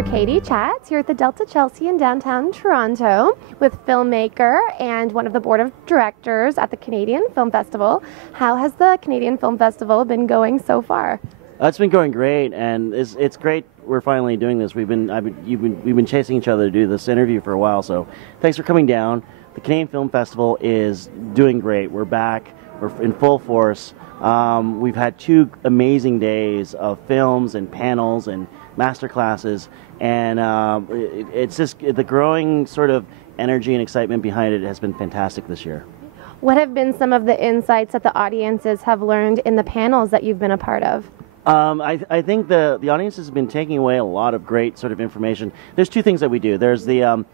for Katie Chats here at the Delta Chelsea in downtown Toronto with filmmaker and one of the board of directors at the Canadian Film Festival. How has the Canadian Film Festival been going so far? It's been going great, and it's great we're finally doing this. We've been chasing each other to do this interview for a while, so thanks for coming down. The Canadian Film Festival is doing great. We're back. We're in full force. We've had 2 amazing days of films and panels and master classes, and it's just the growing sort of energy and excitement behind it has been fantastic this year. What have been some of the insights that the audiences have learned in the panels that you've been a part of? I think the audience has been taking away a lot of great sort of information. There's 2 things that we do. There's the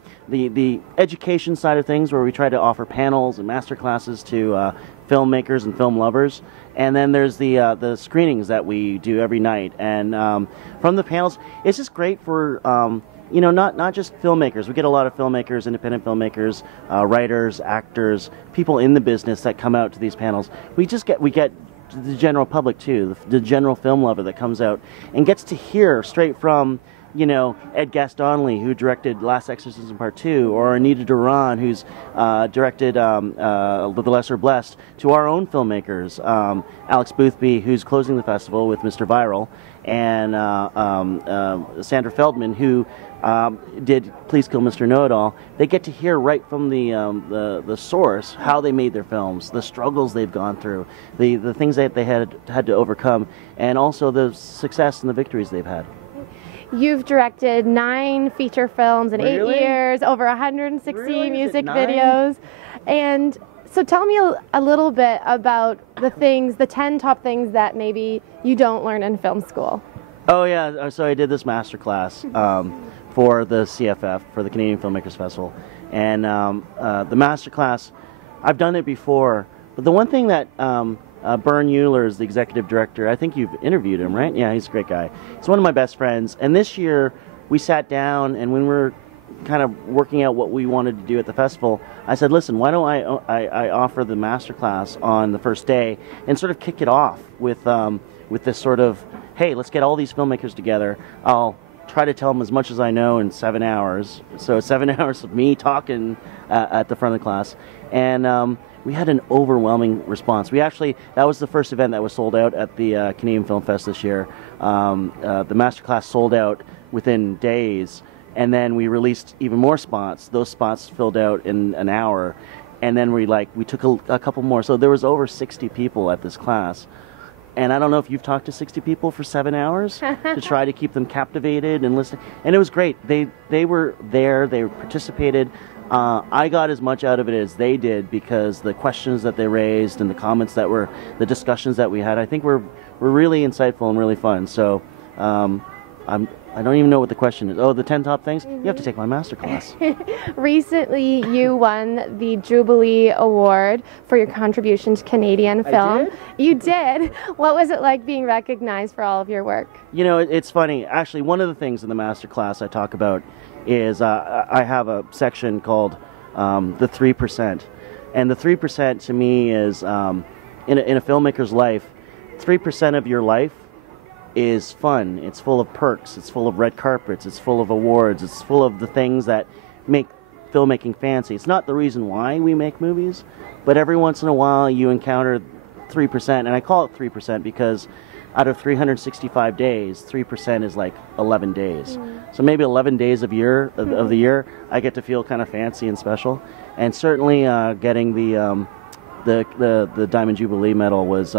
education side of things, where we try to offer panels and master classes to filmmakers and film lovers, and then there's the screenings that we do every night. And from the panels, it's just great for you know, not just filmmakers. We get a lot of filmmakers, independent filmmakers, writers, actors, people in the business that come out to these panels. We get the general public too, the general film lover that comes out and gets to hear straight from, you know, Ed Gastonley, who directed Last Exorcism Part 2, or Anita Duran, who's directed The Lesser Blessed, to our own filmmakers, Alex Boothby, who's closing the festival with Mr. Viral, and Sandra Feldman, who did Please Kill Mr. Know-It-All. They get to hear right from the source how they made their films, the struggles they've gone through, the things that they had to overcome, and also the success and the victories they've had. You've directed 9 feature films in 8 years, over 160 Really? music videos. And so tell me a little bit about the 10 top things that maybe you don't learn in film school. Oh yeah, so I did this masterclass for the CFF, for the Canadian Filmmakers Festival. And the masterclass, I've done it before, but the one thing that Bern Euler is the executive director. I think you've interviewed him, right? Yeah, he's a great guy. He's one of my best friends. And this year, we sat down, and when we were kind of working out what we wanted to do at the festival, I said, listen, why don't I offer the masterclass on the first day and sort of kick it off with this sort of, hey, let's get all these filmmakers together. I'll try to tell them as much as I know in 7 hours. So 7 hours of me talking at the front of the class. And we had an overwhelming response. That was the first event that was sold out at the Canadian Film Fest this year. The masterclass sold out within days, and then we released even more spots. Those spots filled out in an hour, and then we took a couple more. So there was over 60 people at this class. And I don't know if you've talked to 60 people for 7 hours to try to keep them captivated and listening. And it was great. They were there. They participated. I got as much out of it as they did, because the questions that they raised and the discussions that we had, I think were really insightful and really fun. So I don't even know what the question is. Oh, the 10 top things? You have to take my masterclass. Recently, you won the Jubilee Award for your contribution to Canadian film. I did? You did. What was it like being recognized for all of your work? You know, it's funny. Actually, one of the things in the masterclass I talk about is I have a section called the 3%. And the 3% to me is, in a filmmaker's life, 3% of your life is fun. It's full of perks. It's full of red carpets. It's full of awards. It's full of the things that make filmmaking fancy. It's not the reason why we make movies, but every once in a while you encounter 3%. And I call it 3% because out of 365 days, 3% is like 11 days. So maybe 11 days of the year, I get to feel kind of fancy and special. And certainly getting the Diamond Jubilee medal was,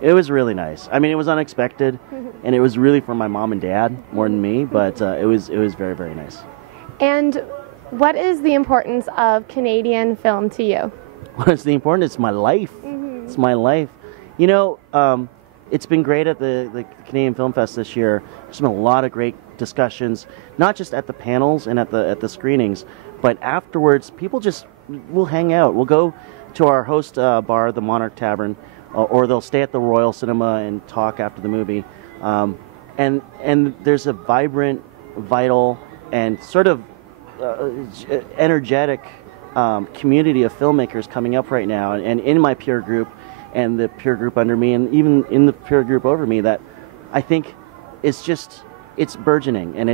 it was really nice. I mean, it was unexpected, and it was really for my mom and dad more than me, but it was very, very nice. And what is the importance of Canadian film to you? What is the importance? It's my life. It's my life. You know, it's been great at the Canadian Film Fest this year. There's been a lot of great discussions, not just at the panels and at the screenings, but afterwards, people will hang out. We'll go to our host bar, the Monarch Tavern, or they'll stay at the Royal Cinema and talk after the movie. And there's a vibrant, vital, and sort of energetic community of filmmakers coming up right now, and in my peer group and the peer group under me, and even in the peer group over me, that I think is just it's burgeoning, and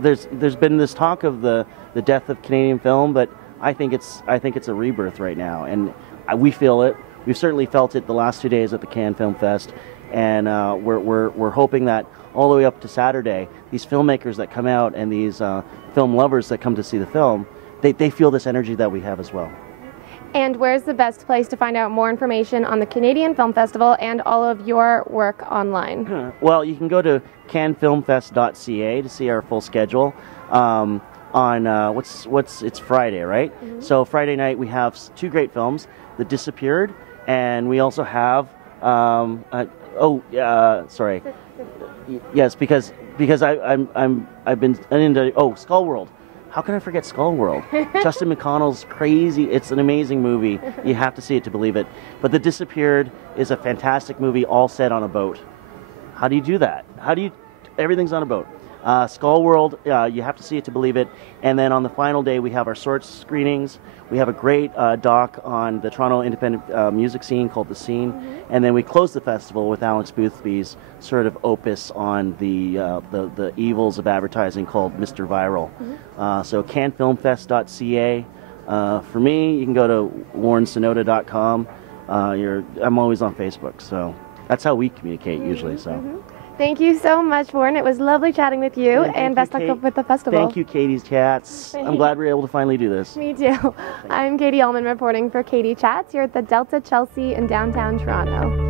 there's been this talk of the death of Canadian film, but I think it's a rebirth right now, and we feel it. We've certainly felt it the last 2 days at the Cannes Film Fest, and we're hoping that all the way up to Saturday, these filmmakers that come out and these film lovers that come to see the film, they feel this energy that we have as well. And where's the best place to find out more information on the Canadian Film Festival and all of your work online? Well, you can go to cannesfilmfest.ca to see our full schedule. On it's Friday, right? Mm-hmm. So Friday night we have 2 great films, The Disappeared, and we also have sorry. Yes, because I've been into Skull World. How can I forget Skull World? Justin McConnell's crazy. It's an amazing movie. You have to see it to believe it. But The Disappeared is a fantastic movie, all set on a boat. How do you do that? Everything's on a boat. Skull World, you have to see it to believe it. And then on the final day, we have our short screenings. We have a great doc on the Toronto independent music scene called The Scene. Mm-hmm. And then we close the festival with Alex Boothby's sort of opus on the evils of advertising called Mr. Viral. Mm-hmm. So cannesfilmfest.ca. For me, you can go to warrensonoda.com. I'm always on Facebook, so that's how we communicate usually. So. Mm-hmm. Thank you so much, Warren. It was lovely chatting with you, and best of luck with the festival. Thank you, Katie's Chats. I'm glad we're able to finally do this. Me too. I'm Katie Ullman reporting for Katie Chats here at the Delta Chelsea in downtown Toronto.